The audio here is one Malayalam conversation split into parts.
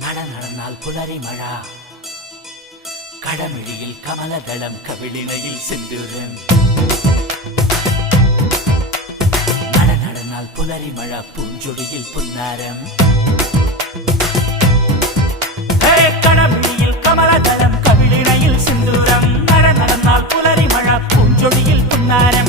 നടന്നാൽ പുലരി മഴ കടമിഴിയിൽ കമലദളം കവിളിണയിൽ സിന്ദൂരം നടന്നാൽ പുലരി മഴ പൂഞ്ചൊടിയിൽ പുന്നാരം കടമിഴിയിൽ കമലദളം കവിളിണയിൽ സിന്ദൂരം നടന്നാൽ പുലരി മഴ പൂഞ്ചൊടിയിൽ പുന്നാരം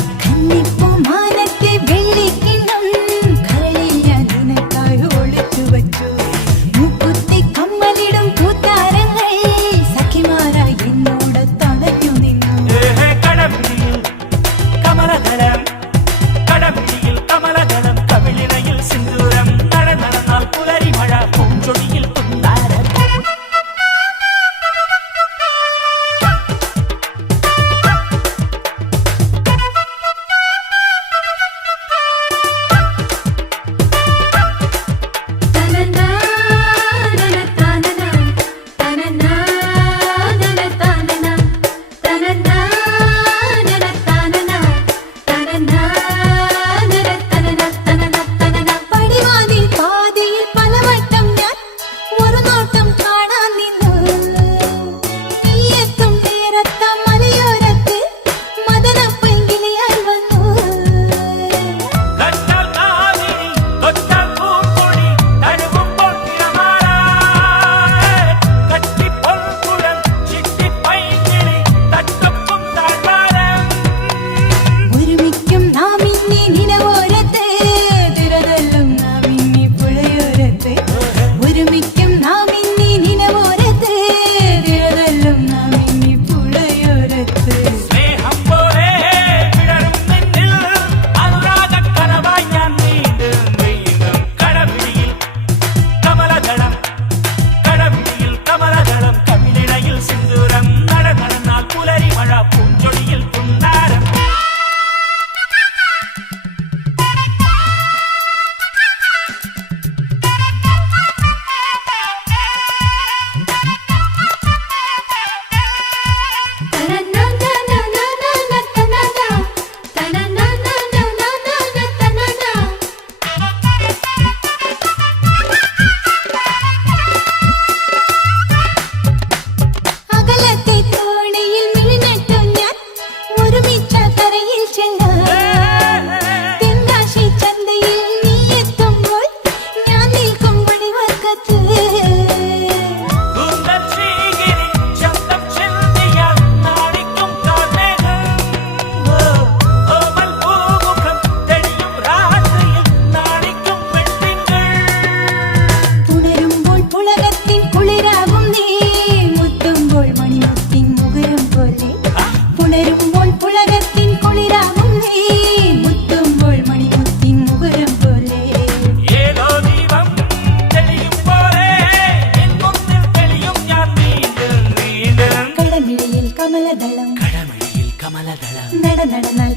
നടന്നാൽ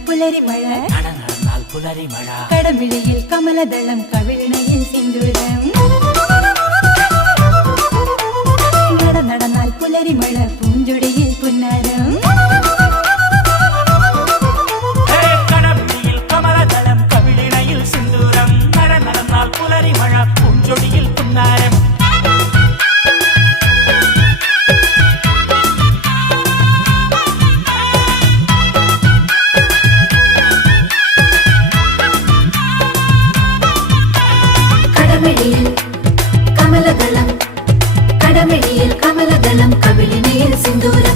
പുലരി മഴ കടമിഴിയിൽ കമലദളം കവിളിണയിൽ സിന്ദൂരം നടന്നാൽ പുലരി മഴ പൂഞ്ചൊടിയിൽ പുന്നാരം കടമിഴിയിൽ കമലദളം കവിളിണയിൽ സിന്ദൂരം നടന്നാൽ പുലരി മഴ പൂഞ്ചൊടിയിൽ പുന്നാരം കമലദളം കവിളിണയിൽ സിന്ദൂരം